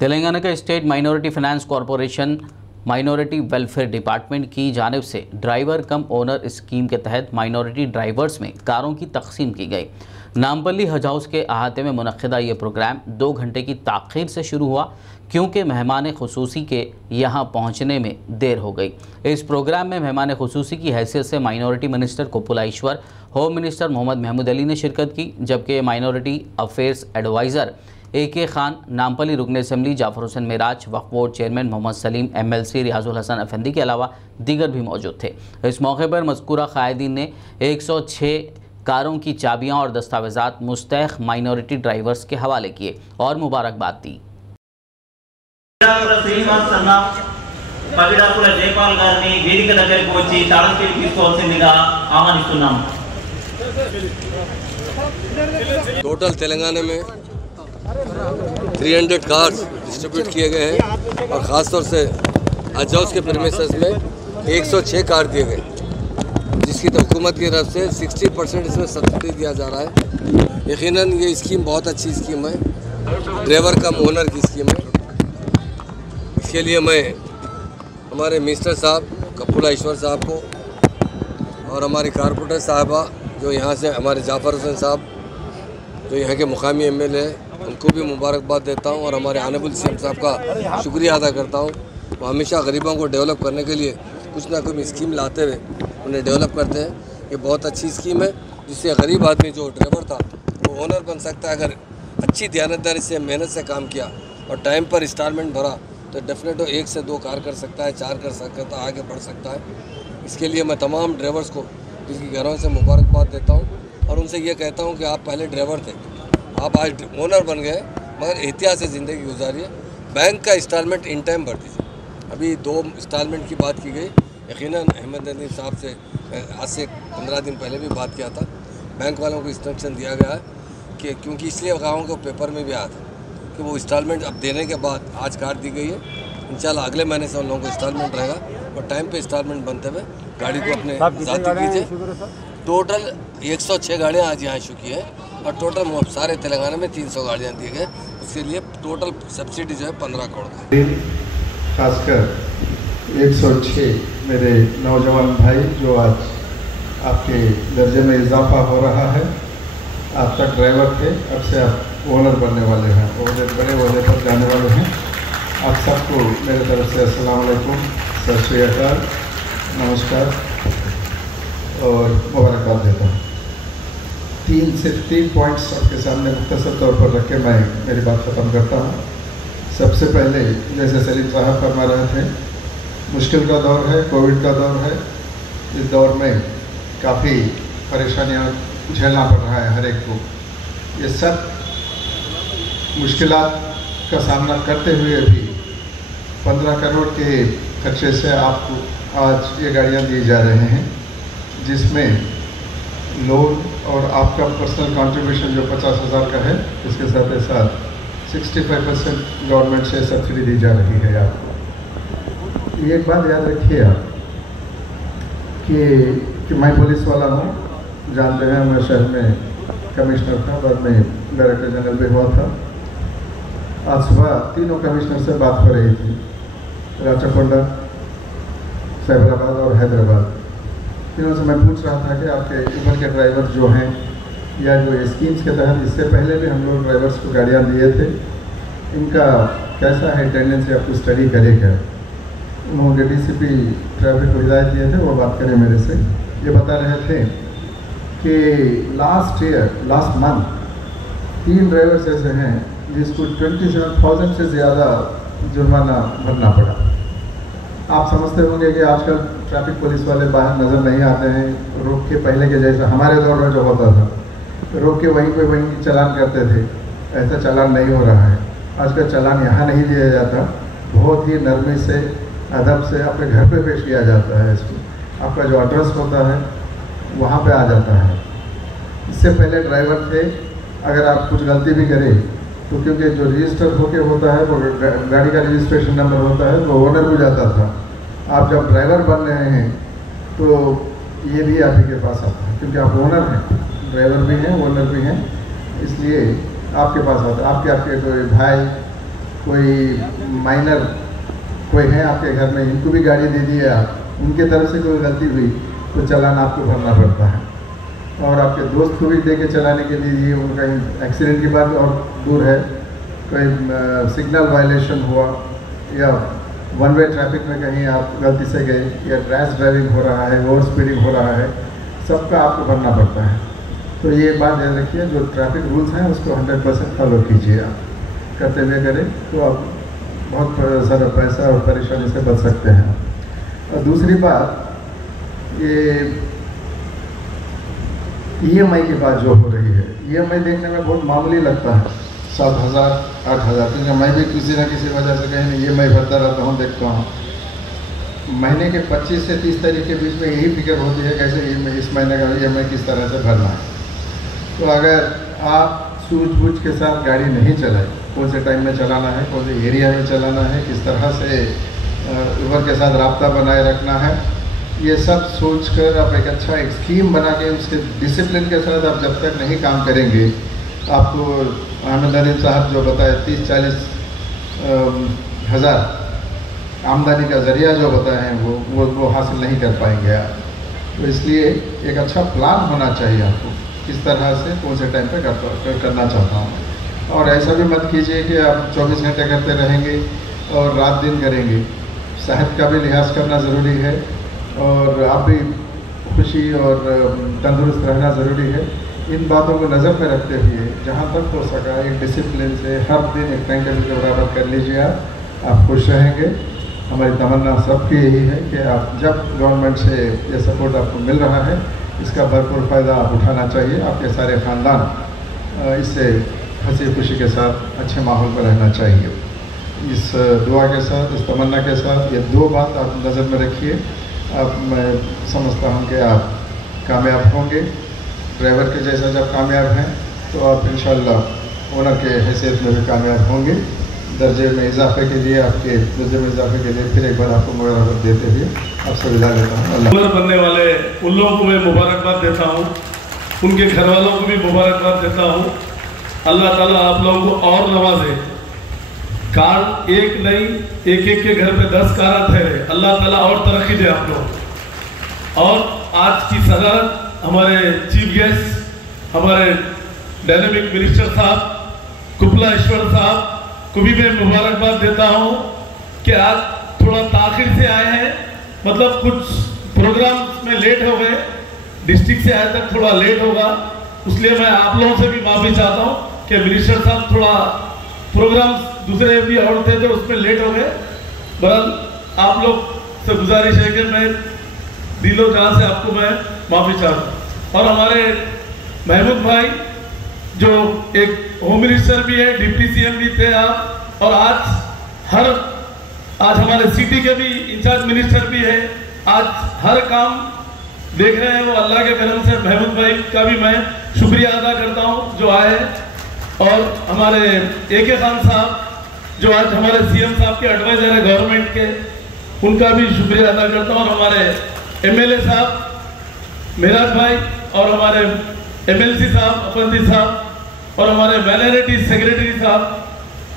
तेलंगाना का state minority finance corporation minority welfare department की जानिब से ड्राइवर कम ओनर स्कीम के तहत माइनॉरिटी ड्राइवर्स में कारों की तकसीम की गई। नामपल्ली हज हाउस के अहाते में मुनक्किदा ये प्रोग्राम 2 घंटे की ताख़ीर से शुरू हुआ क्योंकि मेहमान खुसूसी के यहाँ पहुँचने में देर हो गई। इस प्रोग्राम में मेहमान खुसूसी की हैसियत से minority minister Koppula Eshwar, home minister Mohammed Mahmood Ali ने शिरकत की, जबकि minority affairs adviser AK Khan, Nampally रुकन assembly Jafar Hussain Meraj, Waqf board chairman Mohammed Saleem, MLC Riyazul Hasan Effendi के अलावा दीगर भी मौजूद थे। इस मौके पर मज़कूरा क़ायदीन ने 106 कारों की चाबियाँ और दस्तावेज़ात मुस्तहक़ माइनॉरिटी ड्राइवर्स के हवाले किए और मुबारकबाद दी। टोटल तेलंगाना में 300 कार्स डिस्ट्रीब्यूट किए गए हैं और ख़ास तौर से हज हाउस के प्रीमिसेस में 106 कार दिए गए, जिसकी तो हुकूमत की तरफ से 60% इसमें सब्सिडी दिया जा रहा है। यकीनन ये स्कीम बहुत अच्छी स्कीम है, ड्राइवर कम ओनर की स्कीम है। इसके लिए मैं हमारे मिनिस्टर साहब कुपुला ईश्वर साहब को और हमारी कारपोरेटर साहबा जो यहाँ से हमारे जाफर हुसैन साहब जो यहाँ के मुकामी MLA हैं, उनको भी मुबारकबाद देता हूँ और हमारे ऑनरेबल CM साहब का शुक्रिया अदा करता हूँ। वो हमेशा गरीबों को डेवलप करने के लिए कुछ ना कुछ स्कीम लाते हुए उन्हें डेवलप करते हैं। ये बहुत अच्छी स्कीम है, जिससे गरीब आदमी जो ड्राइवर था वो ओनर बन सकता है। अगर अच्छी ध्यानदारी से मेहनत से काम किया और टाइम पर इंस्टॉलमेंट भरा तो डेफिनेट 1 से 2 कार कर सकता है, 4 कर सकता है, आगे बढ़ सकता है। इसके लिए मैं तमाम ड्राइवर्स को जिनकी घरों से मुबारकबाद देता हूँ और उनसे ये कहता हूँ कि आप पहले ड्राइवर थे, आप आज ओनर बन गए, मगर एहतियात से ज़िंदगी गुजारिए। बैंक का इंस्टॉलमेंट इन टाइम भर दीजिए। अभी 2 इंस्टॉलमेंट की बात की गई, यकीनन अहमद अली साहब से आज से 15 दिन पहले भी बात किया था। बैंक वालों को इंस्ट्रक्शन दिया गया है कि क्योंकि इसलिए गाँव को पेपर में भी आया था कि वो इंस्टॉलमेंट अब देने के बाद आज काट दी गई है। इंशाल्लाह अगले महीने से उन लोगों को इंस्टॉलमेंट रहेगा और टाइम पे इंस्टॉलमेंट बनते हुए गाड़ी को अपने ज़ाती कीजिए। टोटल 106 गाड़ियाँ आज यहाँ इशू की है और टोटल सारे तेलंगाना में 300 गाड़ियाँ दी गए। उसके लिए टोटल सब्सिडी जो है 15 करोड़ का। खासकर 106 मेरे नौजवान भाई जो आज आपके दर्जे में इजाफा हो रहा है, आप तक ड्राइवर थे, अब से आप ओनर बनने वाले हैं, बड़े ओहदे पर जाने वाले हैं। आप सबको मेरे तरफ से अस्सलाम वालेकुम, सत श्री अकाल, नमस्कार और मुबारकबाद देता हूँ। 3 पॉइंट्स आपके सामने मुख्तसर तौर पर रख के मैं मेरी बात ख़त्म करता हूँ। सबसे पहले जैसे सलीम साहब फरमा रहे थे, मुश्किल का दौर है, कोविड का दौर है। इस दौर में काफ़ी परेशानियाँ झेलना पड़ रहा है हर एक को। ये सब मुश्किलात का सामना करते हुए भी 15 करोड़ के खर्चे से आपको आज ये गाड़ियाँ दी जा रहे हैं, जिसमें लोन और आपका पर्सनल कंट्रीब्यूशन जो 50,000 का है, इसके साथ 65% गवर्नमेंट से सब्सिडी दी जा रही है आपको। ये एक बात याद रखिए आप कि मैं पुलिस वाला हूँ, जानते हैं मैं शहर में कमिश्नर था, बाद में डायरेक्टर जनरल भी हुआ था। आज सुबह तीनों कमिश्नर से बात हो रही थी, राचकोंडा, सैबराबाद और हैदराबाद। तीनों से मैं पूछ रहा था कि आपके उबर के ड्राइवर जो हैं या जो स्कीम्स के तहत इससे पहले भी हम लोग ड्राइवर्स को गाड़ियाँ दिए थे, इनका कैसा है टेंडेंसी, आपको स्टडी करेगा। उन्होंने DCP ट्रैफिक को हिदायत दिए थे, वो बात करें मेरे से। ये बता रहे थे कि लास्ट मंथ 3 ड्राइवर्स ऐसे हैं जिसको 27,000 से ज़्यादा जुर्माना भरना पड़ा। आप समझते होंगे कि आजकल ट्रैफिक पुलिस वाले बाहर नज़र नहीं आते हैं, रोक के पहले के जैसा हमारे दौर में जो होता था, रोक के वहीं पे वहीं चालान करते थे, ऐसा चालान नहीं हो रहा है। आज का चालान यहाँ नहीं दिया जाता, बहुत ही नरमी से, अदब से अपने घर पे पेश किया जाता है। इसको आपका जो एड्रेस होता है वहाँ पे आ जाता है। इससे पहले ड्राइवर थे, अगर आप कुछ गलती भी करें तो क्योंकि जो रजिस्टर होके होता है वो गाड़ी का रजिस्ट्रेशन नंबर होता है, वो ओनर हो जाता था। आप जब ड्राइवर बन रहे हैं तो ये भी आप ही के पास आता है, क्योंकि आप ओनर हैं, ड्राइवर भी हैं, ओनर भी हैं, इसलिए आपके पास आता है। आपके कोई भाई कोई माइनर कोई है आपके घर में, इनको भी गाड़ी दे दिए आप, उनके तरफ से कोई गलती हुई तो चालान आपको भरना पड़ता है। और आपके दोस्त को भी दे के चलाने के लिए वो कहीं एक्सीडेंट की बात और दूर है, कोई सिग्नल वायलेशन हुआ या वन वे ट्रैफिक में कहीं आप गलती से गए या रैश ड्राइविंग हो रहा है, ओवर स्पीडिंग हो रहा है, सबका आपको भरना पड़ता है। तो ये बात याद रखिए, जो ट्रैफिक रूल्स हैं उसको 100% फॉलो कीजिए। आप करते हुए करें तो आप बहुत सारा पैसा और परेशानी से बच सकते हैं। और दूसरी बात, ये EMI की बात जो हो रही है, EMI देखने में बहुत मामूली लगता है, 7,000 8,000, क्योंकि मैं भी किसी न किसी वजह से कहीं EMI भरता रहता हूँ, देखता हूँ। महीने के 25 से 30 तारीख के बीच में यही फिक्र होती है कैसे इस महीने का EMI किस तरह से भरना है। तो अगर आप सूझबूझ के साथ गाड़ी नहीं चलाए, कौन से टाइम में चलाना है, कौन से एरिया में चलाना है, किस तरह से ऊबर के साथ राब्ता बनाए रखना है, ये सब सोचकर आप एक अच्छा एक स्कीम बना के उसके डिसिप्लिन के साथ आप जब तक नहीं काम करेंगे, आपको अहमद अलीम साहब जो बताए 30-40 हज़ार आमदनी का जरिया जो बताए हैं वो हासिल नहीं कर पाएंगे आप। तो इसलिए एक अच्छा प्लान होना चाहिए आपको, किस तरह से कौन से टाइम पे करना चाहता हूँ। और ऐसा भी मत कीजिए कि आप 24 घंटे करते रहेंगे और रात दिन करेंगे। सेहत का भी लिहाज करना ज़रूरी है और आप भी खुशी और तंदुरुस्त रहना ज़रूरी है। इन बातों को नज़र में रखते हुए जहाँ तक हो सका एक डिसिप्लिन से हर दिन एक टाइम टेबल के बराबर कर लीजिए। आप खुश रहेंगे। हमारी तमन्ना सबकी यही है कि आप जब गवर्नमेंट से ये सपोर्ट आपको मिल रहा है, इसका भरपूर फ़ायदा आप उठाना चाहिए। आपके सारे ख़ानदान इससे हंसी खुशी के साथ अच्छे माहौल में रहना चाहिए। इस दुआ के साथ, इस तमन्ना के साथ ये दो बात आप नज़र में रखिए। अब मैं समझता हूँ कि आप कामयाब होंगे। ड्राइवर के जैसा जब कामयाब हैं तो आप इंशाअल्लाह ओनर के हैसियत में भी कामयाब होंगे। दर्जे में इजाफे के लिए, आपके दर्जे में इजाफे के लिए फिर एक बार आपको मुबारकबाद देते हुए आपसे विदा लेता हूँ। अल्लाह बनने वाले उन लोगों को मैं मुबारकबाद देता हूँ, उनके घर वालों को भी मुबारकबाद देता हूँ। अल्लाह ताला आप लोगों को और नवाजे। कार एक नहीं, एक एक के घर पे 10 कार ठहरे। अल्लाह ताला और तरक्की दे आप लोग। और आज की सदारत हमारे चीफ गेस्ट, हमारे डायनेमिक मिनिस्टर साहब कुपला ईश्वर साहब को भी मैं मुबारकबाद देता हूँ कि आज थोड़ा ताखिर से आए हैं, मतलब कुछ प्रोग्राम में लेट हो गए, डिस्ट्रिक्ट से आए तक थोड़ा लेट होगा, इसलिए मैं आप लोगों से भी माफ़ी चाहता हूँ कि मिनिस्टर साहब थोड़ा प्रोग्राम दूसरे भी और थे तो उसमें लेट हो गए। बहरहाल आप लोग से गुजारिश है कि मैं दिलो जहाँ से आपको मैं माफ़ी चाहता हूँ। और हमारे महमूद भाई जो एक होम मिनिस्टर भी है, डिप्टी CM भी थे आप, और आज हमारे सिटी के भी इंचार्ज मिनिस्टर भी है। आज हर काम देख रहे हैं वो अल्लाह के करम से। महमूद भाई का भी मैं शुक्रिया अदा करता हूँ जो आए। और हमारे AK खान साहब जो आज हमारे CM साहब के एडवाइजर है गवर्नमेंट के, उनका भी शुक्रिया अदा करता हूँ। और हमारे MLA साहब मेराज भाई और हमारे MLC साहब अपंती साहब और हमारे माइनॉरिटी सेक्रेटरी साहब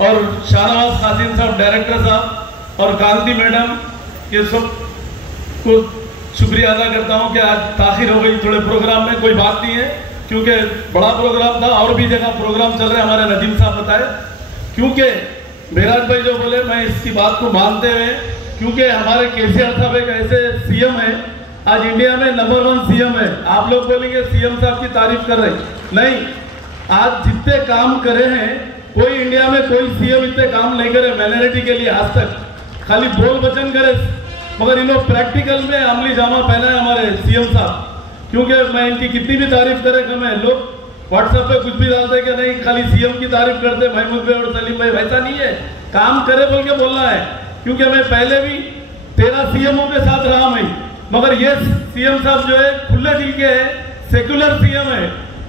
और शाहनवाज कासिम साहब डायरेक्टर साहब और गांधी मैडम, ये सब को शुक्रिया अदा करता हूँ कि आज ताखिर हो गई थोड़े प्रोग्राम में। कोई बात नहीं है क्योंकि बड़ा प्रोग्राम था और भी जगह प्रोग्राम चल रहे हैं, हमारे नदीम साहब बताए। क्योंकि मेराज भाई जो बोले मैं इसकी बात को मानते हुए, क्योंकि हमारे KCR साहब एक ऐसे CM है, आज इंडिया में नंबर 1 CM है। आप लोग बोलेंगे CM साहब की तारीफ कर रहे, नहीं, आज जितने काम करे हैं कोई इंडिया में कोई CM इतने काम नहीं करे माइनॉरिटी के लिए आज तक। खाली बोल वचन करे, मगर इन लोग प्रैक्टिकल में अमली जामा पहना है हमारे CM साहब। क्योंकि मैं इनकी कितनी भी तारीफ करे कम है, लोग व्हाट्सएप पे कुछ भी डालते कि नहीं खाली CM की तारीफ करते महमूद भाई और सलीम भाई, वैसा नहीं है। काम करे बोल के बोलना है। क्योंकि मैं पहले भी 13 CMओं के साथ रहा मैं, मगर ये CM साहब जो है खुले दिल के है, सेक्युलर CM है।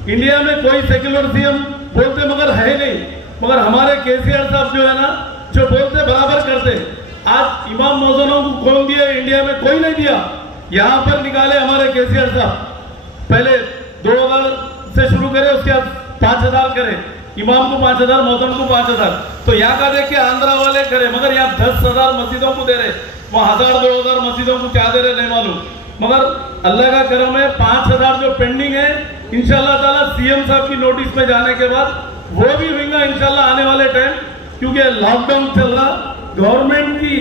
इंडिया में कोई सेक्युलर CM बोलते मगर है नहीं, मगर हमारे KCR साहब जो है ना, जो बोलते बराबर करते। आज इमाम मौजूदों को कौन दिया इंडिया में? कोई नहीं दिया। यहाँ पर निकाले हमारे KCR साहब, पहले 2000 से शुरू करे, उसके बाद 5000 करे। इमाम को 5,000, मोहतम को 5,000। तो यहाँ का देख के आंध्रा वाले करे, मगर यहाँ 10,000 मस्जिदों को दे रहे, वहाँ 1,000-2,000 मस्जिदों को क्या दे रहे नहीं मालूम। मगर अल्लाह का करम है 5,000 जो पेंडिंग है इंशाल्लाह ताला सीएम साहब की नोटिस में जाने के बाद वो भी होगा इंशाल्लाह आने वाले टाइम, क्योंकि लॉकडाउन चल रहा, गवर्नमेंट की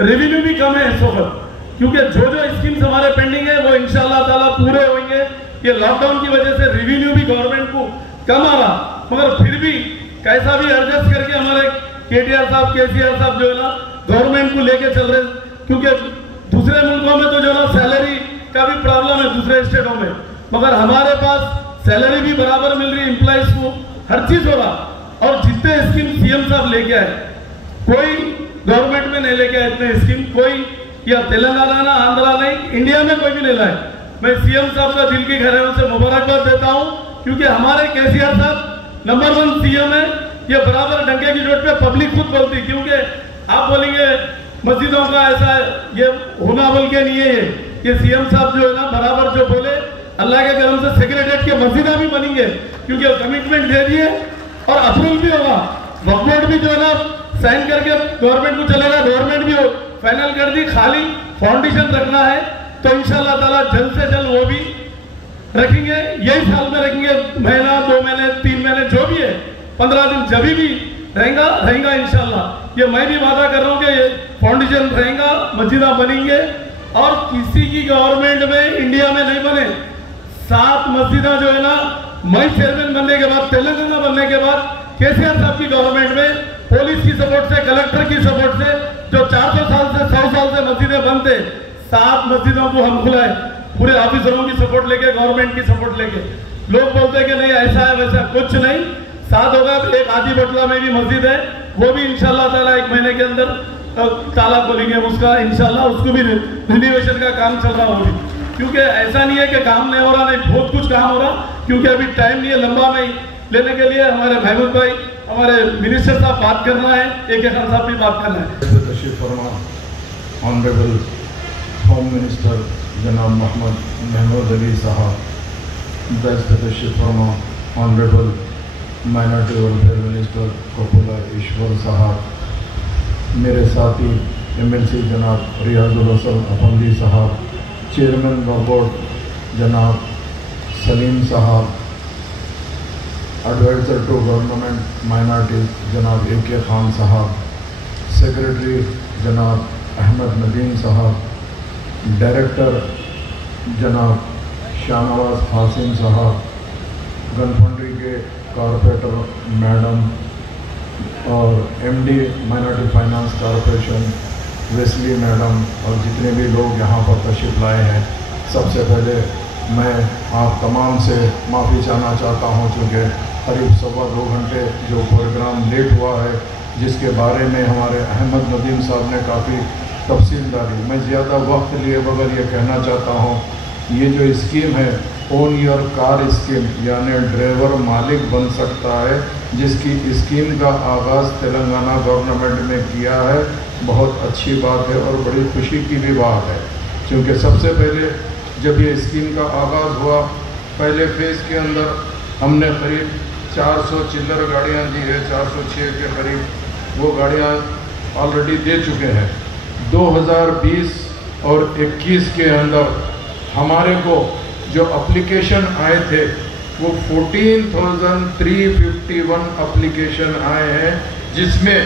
रेवेन्यू भी कम है इस वक्त, क्योंकि जो स्कीम्स हमारे पेंडिंग है वो इंशाल्लाह ताला पूरे होंगे। ये लॉकडाउन की वजह से रेवेन्यू भी गवर्नमेंट को कम आ रहा, मगर फिर भी कैसा भी एडजस्ट करके हमारे केटीआर साहब, केसीआर साहब जो है ना गवर्नमेंट को लेके चल रहे, क्योंकि दूसरे मुल्कों में तो जो ना सैलरी का भी प्रॉब्लम है दूसरे स्टेटों में, मगर हमारे पास सैलरी भी बराबर मिल रही, एम्प्लॉइज को हर चीज हो रहा। और जितने स्कीम सीएम साहब लेके आए, कोई गवर्नमेंट में नहीं लेके आए इतने स्कीम, कोई या तेलंगाना ना आंध्रा नहीं, इंडिया में कोई भी नहीं लाए। मैं सीएम साहब का दिल की गहराइयों से मुबारकबाद देता हूं, क्योंकि हमारे केसीआर साहब नंबर 1 सीएम है। ये बराबर डंके की चोट पे पब्लिक खुद बोलती, क्योंकि आप बोलेंगे मस्जिदों का ऐसा ये होना बोल के नहीं है, ये सीएम साहब जो है ना बराबर जो बोले, अल्लाह के करम से सेक्रेटरीट के मस्जिदा भी बनेंगे, क्योंकि कमिटमेंट दे दिए और अप्रूवल भी होगा। वक्फ बोर्ड भी जो है ना साइन करके गवर्नमेंट को चलेगा, गवर्नमेंट भी फाइनल कर दी, खाली फाउंडेशन रखना है। तो इंशाल्लाह ताला जल्द से जल्द वो भी रखेंगे, यही साल में रखेंगे, महीना 2 महीने 3 महीने जो भी है, 15 दिन जब भी रहेगा इंशाल्लाह। ये मैं भी वादा कर रहा हूँ कि ये फाउंडेशन रहेगा, मस्जिदा बनेंगे, और किसी की गवर्नमेंट में इंडिया में नहीं बने। 7 मस्जिदा जो है ना मैं चेयरमैन बनने के बाद, तेलंगाना बनने के बाद, केसीआर साहब की गवर्नमेंट में पुलिस की सपोर्ट से, कलेक्टर की सपोर्ट से, जो 400 साल से 100 साल से मस्जिदें बनते, 7 मस्जिदों को हम खुलाए, पूरे ऑफिसरों की सपोर्ट लेके, गवर्नमेंट की सपोर्ट लेके। लोग बोलते कि नहीं ऐसा है वैसा, कुछ नहीं, 7 होगा। एक आदि बटला में भी मस्जिद है, वो भी इंशाल्लाह ताला 1 महीने के अंदर ताला खोलेंगे उसका इंशाल्लाह, उसको भी रिनोवेशन का काम चल रहा होगी, क्योंकि ऐसा नहीं है कि काम नहीं हो रहा, नहीं बहुत कुछ काम हो रहा, क्योंकि अभी टाइम नहीं है लंबा में लेने के लिए। हमारे महमूद भाई, हमारे मिनिस्टर साहब बात करना है, AK खान साहब भी बात करना है। तशरीफ फरमा ऑनरेबल होम मिनिस्टर जनाब मोहम्मद महमूद अली साहब, तशरीफ फरमा ऑनरेबल माइनॉरिटी वेलफेयर मिनिस्टर कपूला ईश्वर साहब, मेरे साथी MLC जनाब रियाजुल हसन अफंदी साहब, चेयरमैन बोर्ड जनाब सलीम साहब, एडवाइज़र टू गवर्नमेंट माइनॉरिटीज़ जनाब AK खान साहब, सेक्रेटरी जनाब अहमद नदीम साहब, डायरेक्टर जनाब शाहनवाज हासिम साहब, गनफंड्री के कॉरपोरेटर मैडम और MD minority finance corporation Wesley madam, और जितने भी लोग यहाँ पर तशरीफ़ लाए हैं, सबसे पहले मैं आप तमाम से माफ़ी चाहना चाहता हूँ, क्योंकि करीब 1.25 घंटे जो प्रोग्राम लेट हुआ है, जिसके बारे में हमारे अहमद नदीम साहब ने काफ़ी तफसील डाली। मैं ज़्यादा वक्त लिए बगैर ये कहना चाहता हूँ, ये जो स्कीम है ओन योर कार स्कीम, यानी ड्राइवर मालिक बन सकता है, जिसकी स्कीम का आगाज़ तेलंगाना गवर्नमेंट ने किया है, बहुत अच्छी बात है और बड़ी खुशी की भी बात है। क्योंकि सबसे पहले जब ये स्कीम का आगाज़ हुआ, पहले फेज़ के अंदर हमने करीब 400 चिल्लर गाड़ियाँ दी है, 406 के करीब वो गाड़ियाँ ऑलरेडी दे चुके हैं। 2020 और 21 के अंदर हमारे को जो एप्लीकेशन आए थे वो 14,351 एप्लीकेशन आए हैं, जिसमें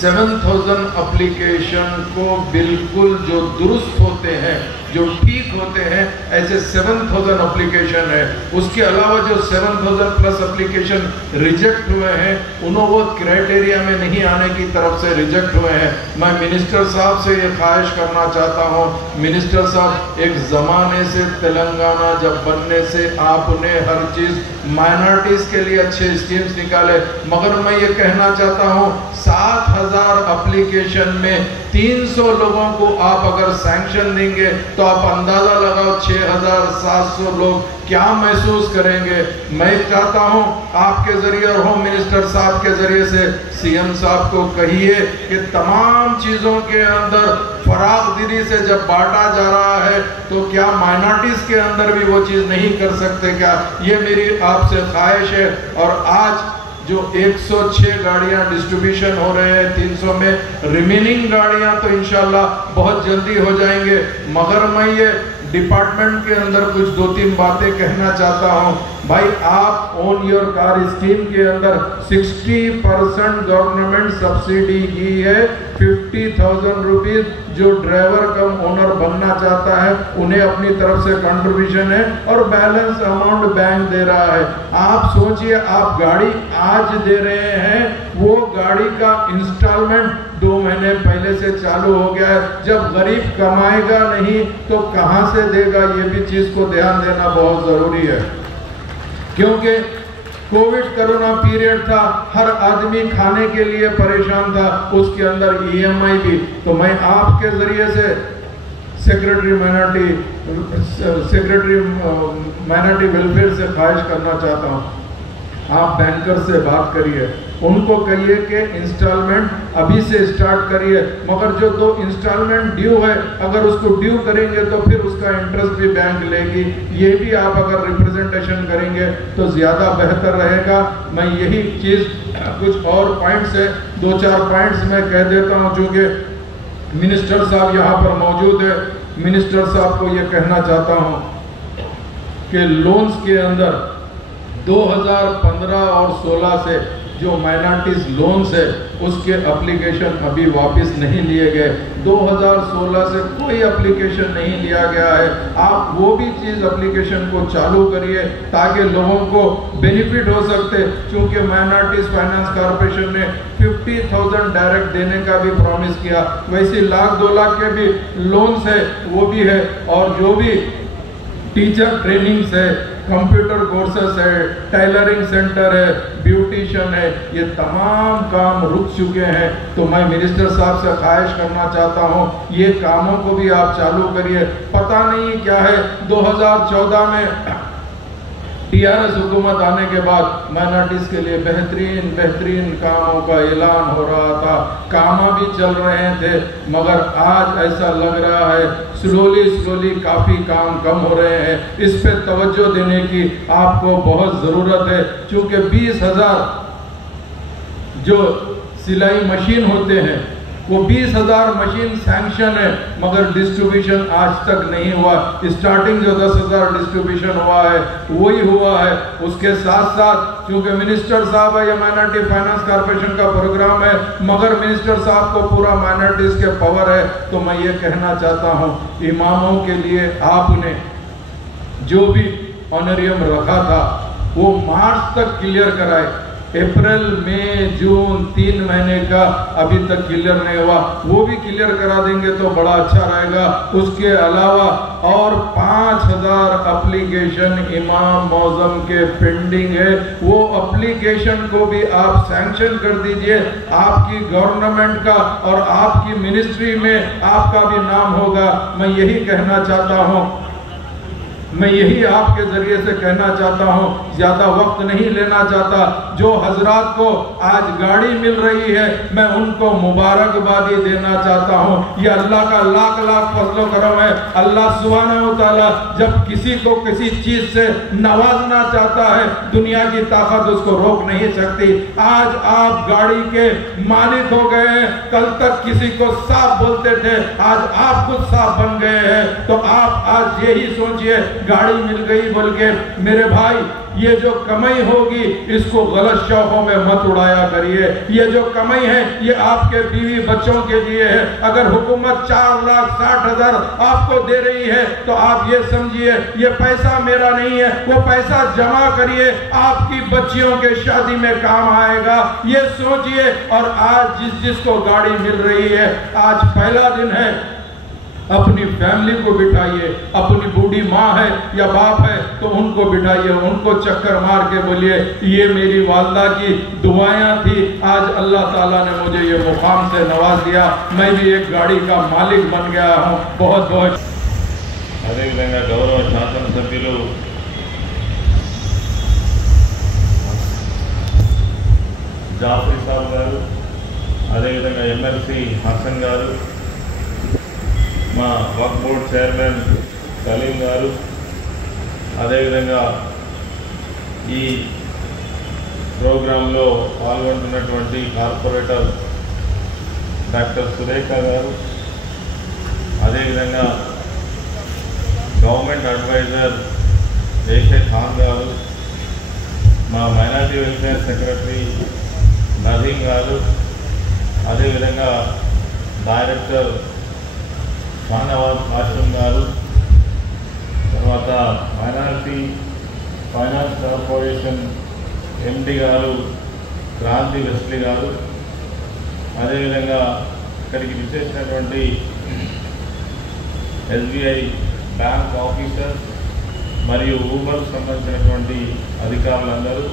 7,000 एप्लीकेशन को बिल्कुल जो दुरुस्त होते हैं, जो ठीक होते हैं, ऐसे 7,000 एप्लीकेशन है। उसके अलावा जो 7,000 प्लस एप्लीकेशन रिजेक्ट हुए हैं, उन्होंने वो क्राइटेरिया में नहीं आने की तरफ से रिजेक्ट हुए हैं। मैं मिनिस्टर साहब से ये ख्वाहिश करना चाहता हूँ, मिनिस्टर साहब, एक ज़माने से तेलंगाना जब बनने से आपने हर चीज़ माइनॉरिटीज़ के लिए अच्छे स्कीम्स निकाले, मगर मैं ये कहना चाहता हूँ 7,000 एप्लीकेशन में 300 लोगों को आप अगर सैंक्शन देंगे तो आप अंदाज़ा लगाओ 6,700 लोग क्या महसूस करेंगे। मैं चाहता हूं आपके ज़रिए और होम मिनिस्टर साहब के ज़रिए से CM साहब को कहिए कि तमाम चीज़ों के अंदर फरागदिली से जब बांटा जा रहा है तो क्या माइनॉरिटीज के अंदर भी वो चीज़ नहीं कर सकते क्या? ये मेरी आपसे ख्वाहिश है। और आज जो 106 गाड़ियां डिस्ट्रीब्यूशन हो रहे हैं 300 में, रिमेनिंग गाड़ियां तो इंशाल्लाह बहुत जल्दी हो जाएंगे। मगर मैं ये डिपार्टमेंट के अंदर कुछ 2-3 बातें कहना चाहता हूं। भाई, आप ओन योर कार स्कीम के अंदर 60% गवर्नमेंट सब्सिडी की है। 50,000 रुपीज जो ड्राइवर कम ओनर बनना चाहता है उन्हें अपनी तरफ से कंट्रीब्यूशन है और बैलेंस अमाउंट बैंक दे रहा है। आप सोचिए, आप गाड़ी आज दे रहे हैं, वो गाड़ी का इंस्टॉलमेंट 2 महीने पहले से चालू हो गया है। जब गरीब कमाएगा नहीं तो कहां से देगा? ये भी चीज को ध्यान देना बहुत जरूरी है, क्योंकि कोविड कोरोना पीरियड था, हर आदमी खाने के लिए परेशान था, उसके अंदर EMI भी। तो मैं आपके जरिए से सेक्रेटरी माइनॉरिटी वेलफेयर से ख्वाहिश करना चाहता हूँ, आप बैंकर से बात करिए, उनको कहिए कि इंस्टॉलमेंट अभी से स्टार्ट करिए। मगर जो 2 इंस्टॉलमेंट ड्यू है, अगर उसको ड्यू करेंगे तो फिर उसका इंटरेस्ट भी बैंक लेगी। ये भी आप अगर रिप्रेजेंटेशन करेंगे तो ज़्यादा बेहतर रहेगा। मैं यही चीज़ कुछ और पॉइंट्स है, 2-4 पॉइंट्स मैं कह देता हूँ, चूँकि मिनिस्टर साहब यहाँ पर मौजूद है। मिनिस्टर साहब को ये कहना चाहता हूँ कि लोन्स के अंदर 2015 और 16 से जो माइनॉरिटीज लोन्स है उसके एप्लीकेशन अभी वापस नहीं लिए गए। 2016 से कोई एप्लीकेशन नहीं लिया गया है। आप वो भी चीज़ एप्लीकेशन को चालू करिए ताकि लोगों को बेनिफिट हो सकते। क्योंकि माइनॉरिटीज फाइनेंस कॉर्पोरेशन ने 50,000 डायरेक्ट देने का भी प्रॉमिस किया, वैसे 1,00,000-2 लाख के भी लोन्स है वो भी है। और जो भी टीचर ट्रेनिंग्स है, कंप्यूटर कोर्सेस है, टेलरिंग सेंटर है, ब्यूटिशियन है, ये तमाम काम रुक चुके हैं। तो मैं मिनिस्टर साहब से ख्वाहिश करना चाहता हूँ, ये कामों को भी आप चालू करिए। पता नहीं क्या है, 2014 में TRS हुकूमत आने के बाद माइनॉरिटीज के लिए बेहतरीन कामों का ऐलान हो रहा था, काम भी चल रहे थे। मगर आज ऐसा लग रहा है स्लोली काफ़ी काम कम हो रहे हैं। इस पे तवज्जो देने की आपको बहुत ज़रूरत है। चूँकि 20,000 जो सिलाई मशीन होते हैं वो 20,000 मशीन सैंक्शन है, मगर डिस्ट्रीब्यूशन आज तक नहीं हुआ। स्टार्टिंग जो 10,000 डिस्ट्रीब्यूशन हुआ है वही हुआ है। उसके साथ साथ क्योंकि मिनिस्टर साहब है, या माइनॉरिटी फाइनेंस कॉर्पोरेशन का प्रोग्राम है, मगर मिनिस्टर साहब को पूरा माइनॉरिटीज के पावर है। तो मैं ये कहना चाहता हूँ, इमामों के लिए आपने जो भी ऑनरियम रखा था वो मार्च तक क्लियर कराए। अप्रैल मई जून 3 महीने का अभी तक क्लियर नहीं हुआ, वो भी क्लियर करा देंगे तो बड़ा अच्छा रहेगा। उसके अलावा और 5,000 एप्लीकेशन इमाम मौजम के पेंडिंग है, वो एप्लीकेशन को भी आप सैंक्शन कर दीजिए। आपकी गवर्नमेंट का और आपकी मिनिस्ट्री में आपका भी नाम होगा। मैं यही कहना चाहता हूँ, मैं यही आपके जरिए से कहना चाहता हूँ, ज़्यादा वक्त नहीं लेना चाहता। जो हजरात को आज गाड़ी मिल रही है मैं उनको मुबारकबादी देना चाहता हूँ। ये अल्लाह का लाख लाख फजलो करम है। अल्लाह सुब्हानहू तआला जब किसी को किसी चीज़ से नवाजना चाहता है, दुनिया की ताकत उसको रोक नहीं सकती। आज आप गाड़ी के मालिक हो गए हैं, कल तक किसी को साफ बोलते थे, आज आप खुद साफ बन गए हैं। तो आप आज यही सोचिए, गाड़ी मिल गई बोल के मेरे भाई ये जो कमाई होगी इसको गलत शौकों में मत उड़ाया करिए। ये जो कमाई है ये आपके बीवी बच्चों के लिए है। अगर हुकूमत 4,60,000 आपको दे रही है तो आप ये समझिए ये पैसा मेरा नहीं है, वो पैसा जमा करिए, आपकी बच्चियों के शादी में काम आएगा। ये सोचिए। और आज जिसको गाड़ी मिल रही है, आज पहला दिन है, अपनी फैमिली को बिठाइए। अपनी बूढ़ी माँ है या बाप है तो उनको बिठाइए, उनको चक्कर मार के बोलिए ये मेरी वालदा की दुआएं थी, आज अल्लाह ताला ने मुझे ये मुकाम से नवाज दिया, मैं भी एक गाड़ी का मालिक बन गया हूँ। बहुत बहुत అదేవిధంగా గౌరవ శాసనసభ్యులు జాఫరీ సాబ్ గారు, అదేవిధంగా MLC హసన్ గారు, మా వక్ఫ్ బోర్డ్ చైర్మన్ సలీం గారు, అదేవిధంగా ఈ ప్రోగ్రాంలో పాల్గొంటున్నటువంటి కార్పొరేటర్ డాక్టర్ సురేఖ గారు, అదేవిధంగా గవర్నమెంట్ అడ్వైజర్ ఏకే ఖాన్ గారు, మా మైనారిటీ వెల్ఫేర్ సెక్రటరీ నదీం గారు, అదేవిధంగా డైరెక్టర్ షానవాజ్ కాసిం గారు, తర్వాత మైనారిటీ ఫైనాన్స్ కార్పొరేషన్ ఎండి గారు క్రాంతి వెస్లీ గారు, అదేవిధంగా ఇక్కడికి విచ్చేసినటువంటి ఎస్బీఐ బ్యాంక్ ఆఫీసర్స్ మరియు ఊబర్కు సంబంధించినటువంటి అధికారులందరూ,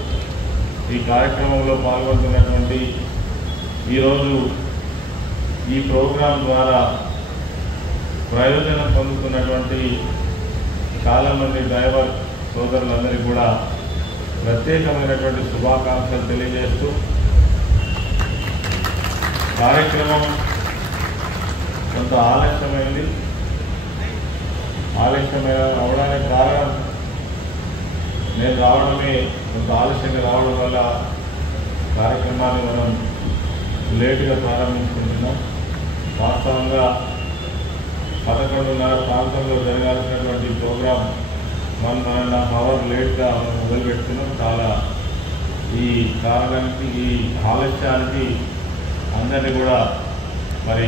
ఈ కార్యక్రమంలో పాల్గొంటున్నటువంటి, ఈరోజు ఈ ప్రోగ్రాం ద్వారా ప్రయోజనం పొందుతున్నటువంటి చాలామంది డ్రైవర్ సోదరులందరికీ కూడా ప్రత్యేకమైనటువంటి శుభాకాంక్షలు తెలియజేస్తూ, కార్యక్రమం కొంత ఆలస్యమైంది. ఆలస్యమైన అవడానికి కారణం నేను రావడమే, కొంత ఆలస్యంగా రావడం వల్ల కార్యక్రమాన్ని మనం లేటుగా ప్రారంభించుకుంటున్నాం. వాస్తవంగా 11:30 ప్రాంతంలో జరగాల్సినటువంటి ప్రోగ్రాం 1.5 అవర్ లేట్గా మనం మొదలుపెడుతున్నాం. చాలా ఈ కారణానికి, ఈ ఆలస్యానికి అందరినీ కూడా మరి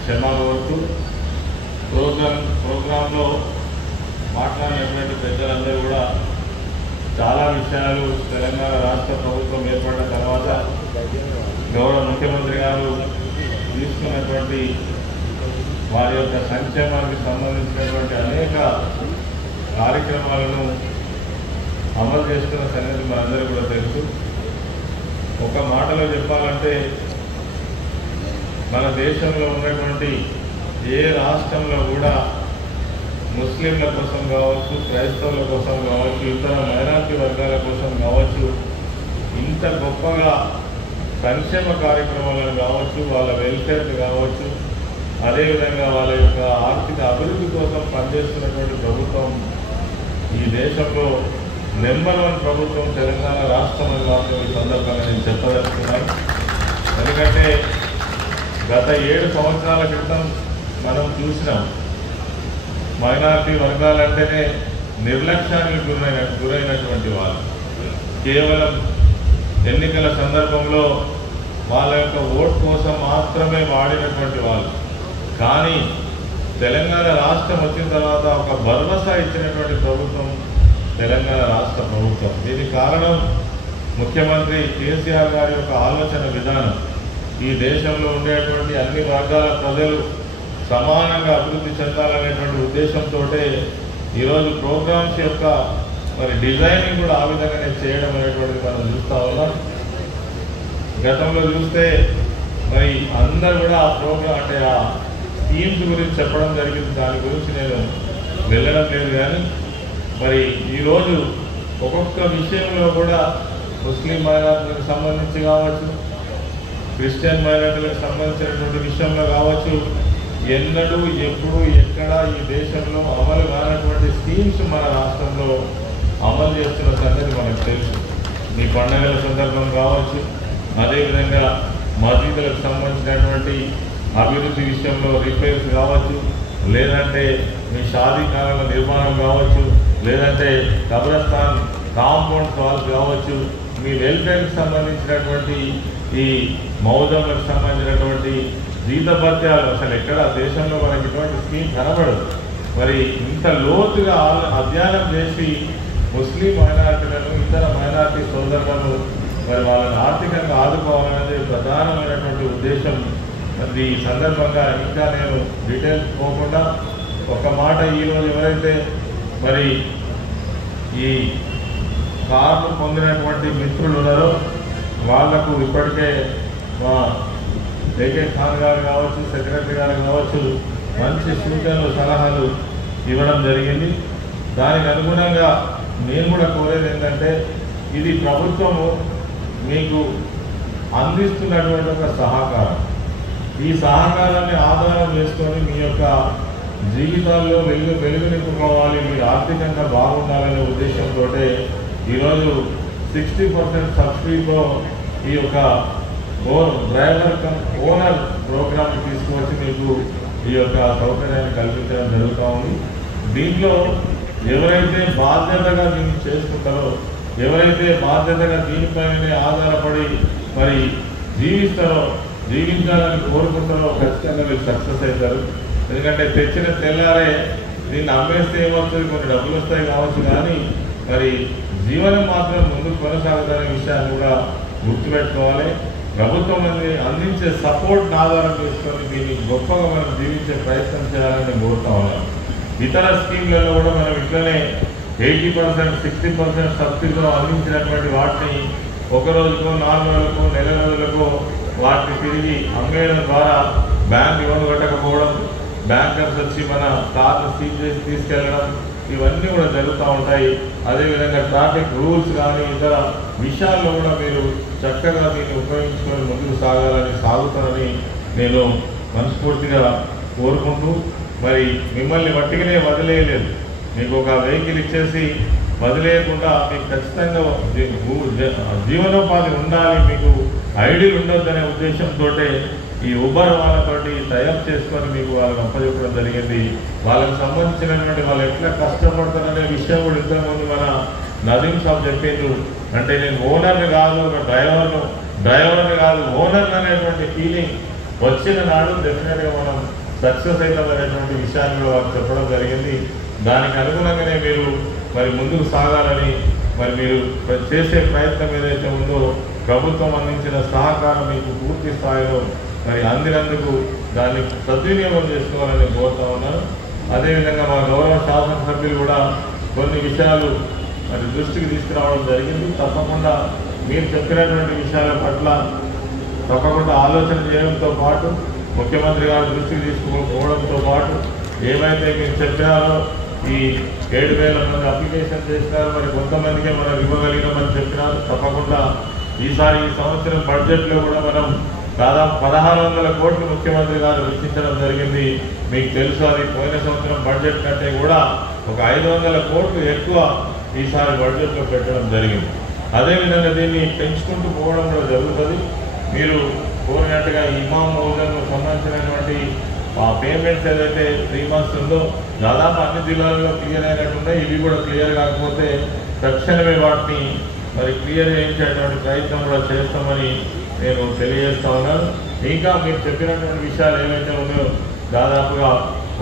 క్షమ కోరుతూ, ప్రోగ్రాంలో మాట్లాడినటువంటి పెద్దలందరూ కూడా చాలా విషయాలు తెలంగాణ రాష్ట్ర ప్రభుత్వం ఏర్పడిన తర్వాత గౌరవ ముఖ్యమంత్రి గారు తీసుకున్నటువంటి వారి యొక్క సంక్షేమానికి సంబంధించినటువంటి అనేక కార్యక్రమాలను అమలు చేస్తున్న సంగతి మనందరూ కూడా తెలుసు. ఒక మాటలో చెప్పాలంటే, మన దేశంలో ఉన్నటువంటి ఏ రాష్ట్రంలో కూడా ముస్లింల కోసం కావచ్చు, క్రైస్తవుల కోసం కావచ్చు, ఇతర మైనారిటీ వర్గాల కోసం కావచ్చు, ఇంత గొప్పగా సంక్షేమ కార్యక్రమాలను కావచ్చు, వాళ్ళ వెల్ఫేర్ కావచ్చు, అదేవిధంగా వాళ్ళ యొక్క ఆర్థిక అభివృద్ధి కోసం పనిచేస్తున్నటువంటి ప్రభుత్వం ఈ దేశంలో నెంబర్ 1 ప్రభుత్వం తెలంగాణ రాష్ట్రం అని మాత్రం ఈ సందర్భంగా నేను చెప్పదలుచుకున్నాను. ఎందుకంటే గత 7 సంవత్సరాల క్రితం మనం చూసినాం, మైనారిటీ వర్గాలంటేనే నిర్లక్ష్యానికి గురైనటువంటి వాళ్ళు, కేవలం ఎన్నికల సందర్భంలో వాళ్ళ యొక్క ఓటు కోసం మాత్రమే వాడినటువంటి వాళ్ళు. కానీ తెలంగాణ రాష్ట్రం వచ్చిన తర్వాత ఒక భరోసా ఇచ్చినటువంటి ప్రభుత్వం తెలంగాణ రాష్ట్ర ప్రభుత్వం. దీనికి కారణం ముఖ్యమంత్రి కేసీఆర్ గారి యొక్క ఆలోచన విధానం. ఈ దేశంలో ఉండేటువంటి అన్ని వర్గాల ప్రజలు సమానంగా అభివృద్ధి చెందాలనేటువంటి ఉద్దేశంతో ఈరోజు ప్రోగ్రామ్స్ యొక్క మరి డిజైనింగ్ కూడా ఆ విధంగానే చేయడం అనేటువంటిది మనం చూస్తూ ఉన్నాం. గతంలో చూస్తే మరి అందరూ కూడా ఆ ప్రోగ్రామ్ అంటే ఆ స్కీమ్స్ గురించి చెప్పడం జరిగింది. దాని గురించి నేను వెళ్ళడం లేదు. కానీ మరి ఈరోజు ఒక్కొక్క విషయంలో కూడా ముస్లిం మైనారిటీలకు సంబంధించి కావచ్చు, క్రిస్టియన్ మైనారిటీలకు సంబంధించినటువంటి విషయంలో కావచ్చు, ఎన్నడూ ఎప్పుడు ఎక్కడ ఈ దేశంలో అమలు కానటువంటి స్కీమ్స్ మన రాష్ట్రంలో అమలు చేస్తున్న సంగతి మనకు తెలుసు. మీ పండుగల సందర్భం కావచ్చు, అదేవిధంగా మసీదులకు సంబంధించినటువంటి అభివృద్ధి విషయంలో రిపేర్స్ కావచ్చు, లేదంటే మీ షాదీఖానాల నిర్మాణం కావచ్చు, లేదంటే కబ్రస్థాన్ కాంపౌండ్ వాల్స్ కావచ్చు, మీ వెల్ఫేర్కి సంబంధించినటువంటి ఈ మౌజంలకు సంబంధించినటువంటి జీతభత్యాలు, అసలు ఎక్కడ దేశంలో మనకి ఇటువంటి స్కీమ్ కనబడదు. మరి ఇంత లోతుగా అధ్యయనం చేసి ముస్లిం మైనారిటీలను, ఇతర మైనారిటీ సోదరులను మరి వాళ్ళని ఆర్థికంగా ఆదుకోవాలనేది ప్రధానమైనటువంటి ఉద్దేశం. మరి ఈ సందర్భంగా ఇంకా నేను డీటెయిల్స్ పోకుండా ఒక మాట, ఈరోజు ఎవరైతే మరి ఈ కార్డు పొందినటువంటి మిత్రులు ఉన్నారో వాళ్లకు ఇప్పటికే మా ఏకే ఖాన్ గారు కావచ్చు, సెక్రటరీ గారు కావచ్చు, మంచి సూచనలు సలహాలు ఇవ్వడం జరిగింది. దానికి అనుగుణంగా నేను కూడా కోరేది ఏంటంటే, ఇది ప్రభుత్వము మీకు అందిస్తున్నటువంటి ఒక సహకారం. ఈ సహకారాన్ని ఆధారం చేసుకొని మీ యొక్క జీవితాల్లో వెలుగు నింపుకోవాలి, మీరు ఆర్థికంగా బాగుండాలనే ఉద్దేశంతో ఈరోజు 60% సబ్సిడీతో ఈ యొక్క డ్రైవర్ కమ్ ఓనర్ ప్రోగ్రామ్ తీసుకువచ్చి మీకు ఈ యొక్క సౌకర్యాన్ని కల్పించడం జరుగుతూ ఉంది. దీంట్లో ఎవరైతే బాధ్యతగా దీన్ని చేసుకుంటారో, ఎవరైతే బాధ్యతగా దీనిపైనే ఆధారపడి మరి జీవించాలని కోరుకుంటారో ఖచ్చితంగా మీరు సక్సెస్ అవుతారు. ఎందుకంటే తెచ్చిన తెల్లారే దీన్ని అమ్మేస్తే ఏమవుతుంది, కొన్ని డబ్బులు వస్తాయి కావచ్చు, కానీ మరి జీవనం మాత్రం ముందుకు కొనసాగుతున్న విషయాన్ని కూడా గుర్తుపెట్టుకోవాలి. ప్రభుత్వం అందించే సపోర్ట్ని ఆధారం చేసుకొని దీన్ని గొప్పగా మనం జీవించే ప్రయత్నం చేయాలని కోరుతా ఉన్నాం. ఇతర స్కీమ్లలో కూడా మనం ఇట్లనే 80%, 60% సబ్సిడీలో అందించినటువంటి వాటిని ఒక రోజుకో 4 రోజులకో నెల రోజులకో వాటిని తిరిగి అమ్మేయడం ద్వారా బ్యాంక్ లోన్ కట్టకపోవడం, బ్యాంకర్స్ వచ్చి మన కార్లు సీజ్ చేసి తీసుకెళ్ళడం, ఇవన్నీ కూడా జరుగుతూ ఉంటాయి. అదేవిధంగా ట్రాఫిక్ రూల్స్ కానీ ఇతర విషయాల్లో కూడా మీరు చక్కగా దీన్ని ఉపయోగించుకొని ముందుకు సాగుతారని నేను మనస్ఫూర్తిగా కోరుకుంటూ, మరి మిమ్మల్ని మట్టిగానే వదిలేయలేదు. మీకు ఒక వెహికల్ ఇచ్చేసి వదిలేయకుండా మీకు ఖచ్చితంగా జీవనోపాధి ఉండాలి, మీకు ఐడియలు ఉండొద్దనే ఉద్దేశంతో ఈ ఉబర్ వాళ్ళతోటి టైఅప్ చేసుకొని మీకు వాళ్ళకి అప్పచెప్పడం జరిగింది. వాళ్ళకి సంబంధించినటువంటి వాళ్ళు ఎట్లా కష్టపడతారనే విషయం కూడా ఇంతకుముందు మన నదీం సాబ్ చెప్పిండు. అంటే నేను ఓనర్ని కాదు, ఒక డ్రైవర్ని కాదు, ఓనర్ అనేటువంటి ఫీలింగ్ వచ్చిన నాడు డెఫినెట్గా మనం సక్సెస్ అవుతామనేటువంటి విషయాన్ని కూడా వాళ్ళకి చెప్పడం జరిగింది. దానికి అనుగుణంగానే మీరు మరి ముందుకు సాగాలని, మరి మీరు చేసే ప్రయత్నం ఏదైతే ఉందో ప్రభుత్వం అందించిన సహకారం మీకు పూర్తి స్థాయిలో మరి అందినందుకు దాన్ని సద్వినియోగం చేసుకోవాలని కోరుతా ఉన్నాను. అదేవిధంగా మా గౌరవ శాసనసభ్యులు కూడా కొన్ని విషయాలు మరి దృష్టికి తీసుకురావడం జరిగింది. తప్పకుండా మీరు చెప్పినటువంటి విషయాల పట్ల తప్పకుండా ఆలోచన చేయడంతో పాటు ముఖ్యమంత్రి గారు దృష్టికి తీసుకుపోవడంతో పాటు ఏమైతే మీరు చెప్పారో ఈ 7,000 మంది అప్లికేషన్ చేసినారు, మరి కొంతమందికే మనం ఇవ్వగలిగినామని చెప్పినారు. తప్పకుండా ఈ సంవత్సరం బడ్జెట్లో కూడా మనం దాదాపు 1,600 కోట్లు ముఖ్యమంత్రి గారు వెచ్చించడం జరిగింది. మీకు తెలుసు, అది పోయిన సంవత్సరం బడ్జెట్ కంటే కూడా ఒక 500 కోట్లు ఎక్కువ ఈసారి బడ్జెట్లో పెట్టడం జరిగింది. అదేవిధంగా దీన్ని పెంచుకుంటూ పోవడం కూడా జరుగుతుంది. మీరు కోరినట్టుగా ఇమామ్ మౌజన్కు సంబంధించినటువంటి పేమెంట్స్ ఏదైతే 3 months ఉందో దాదాపు అన్ని జిల్లాల్లో క్లియర్ అయినట్టున్నాయి. ఇవి కూడా క్లియర్ కాకపోతే తక్షణమే వాటిని మరి క్లియర్ చేయించేటువంటి ప్రయత్నం కూడా చేస్తామని నేను తెలియజేస్తా ఉన్నాను. ఇంకా మీరు చెప్పినటువంటి విషయాలు ఏవైతే ఉన్నాయో దాదాపుగా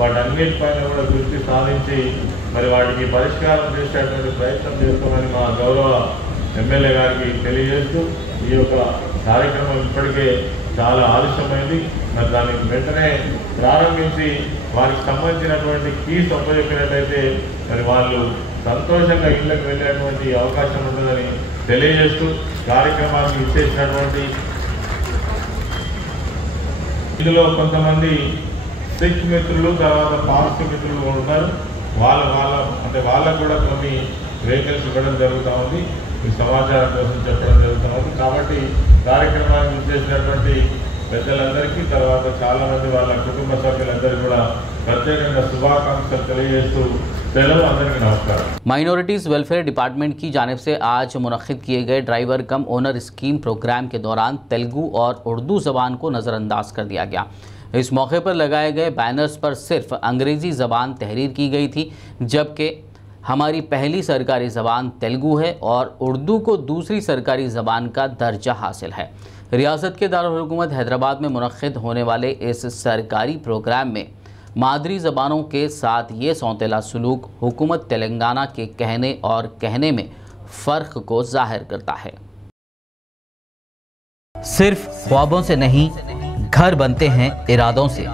వాటన్నిటిపైన కూడా దృష్టి సాధించి మరి వాటికి పరిష్కారం చేసేటువంటి ప్రయత్నం చేస్తామని మా గౌరవ ఎమ్మెల్యే గారికి తెలియజేస్తూ, ఈ యొక్క కార్యక్రమం ఇప్పటికే చాలా ఆలస్యమైంది. మరి దాన్ని వెంటనే ప్రారంభించి వారికి సంబంధించినటువంటి కీస్ అప్పచెప్పినట్టయితే మరి వాళ్ళు సంతోషంగా ఇళ్లకు వెళ్ళేటువంటి అవకాశం ఉంటుందని తెలియజేస్తూ, కార్యక్రమానికి ఇచ్చేసినటువంటి ఇందులో కొంతమంది సిక్ మిత్రులు, తర్వాత పార్స్ మిత్రులు ఉంటారు. వాళ్ళకు కూడా కొన్ని వెహికల్స్ ఇవ్వడం జరుగుతూ ఉంది. ఈ సమాచారం కోసం చెప్పడం జరుగుతూ ఉంది. కాబట్టి కార్యక్రమానికి ఇచ్చేసినటువంటి పెద్దలందరికీ, తర్వాత చాలామంది వాళ్ళ కుటుంబ సభ్యులందరికీ కూడా ప్రత్యేకంగా శుభాకాంక్షలు తెలియజేస్తూ సెలవు. అందరికీ నమస్కారం. माइनॉरिटीज़ वेलफेयर डिपार्टमेंट की जानिब से आज मुनक्किद किए गए ड्राइवर कम ओनर स्कीम प्रोग्राम के दौरान तेलुगु और उर्दू ज़बान को नज़रअंदाज कर दिया गया। इस मौके पर लगाए गए बैनर्स पर सिर्फ अंग्रेज़ी ज़बान तहरीर की गई थी, जबकि हमारी पहली सरकारी ज़बान तेलुगु है और उर्दू को दूसरी सरकारी ज़बान का दर्जा हासिल है। रियासत के दारुल हुकूमत हैदराबाद में मुनक्किद होने वाले इस सरकारी प्रोग्राम में मादरी ज़बानों के साथ ये सौतेला सलूक हुकूमत तेलंगाना के कहने और कहने में फ़र्क को ज़ाहिर करता है। सिर्फ ख्वाबों से नहीं, घर बनते हैं इरादों से।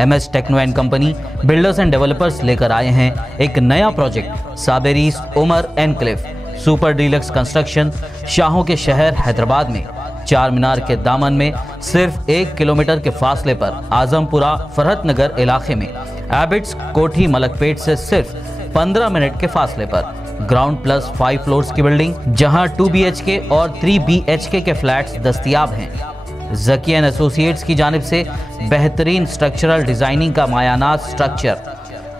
MS techno and company builders and developers लेकर आए हैं एक नया project, Saberis Umar enclave super deluxe construction. शाहों के शहर हैदराबाद में चार मीनार के दामन में सिर्फ 1 किलोमीटर के फासले पर आजमपुरा फरहत नगर इलाके में एबिट्स कोठी मलकपेट से सिर्फ 15 मिनट के फासले पर ग्राउंड प्लस 5 फ्लोर्स की बिल्डिंग, जहां 2 BHK और 3 BHK के फ्लैट्स दस्तयाब हैं। ज़की एंड एसोसिएट्स की जानिब से बेहतरीन स्ट्रक्चरल डिज़ाइनिंग का मायानात structure,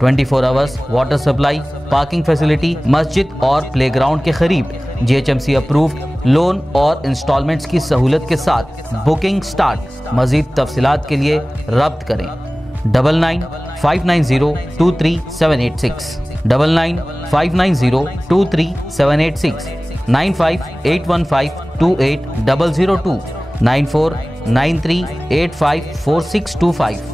24 hours water supply, parking facility, मस्जिद और प्लेग्राउंड के करीब, GHMC अप्रूव्ड लोन और इंस्टॉलमेंट्स की सहूलत के साथ बुकिंग स्टार्ट। मज़ीद तफसीलात के लिए रब्त करें 9959023786, 9959023786, 9581528002, 9493854625।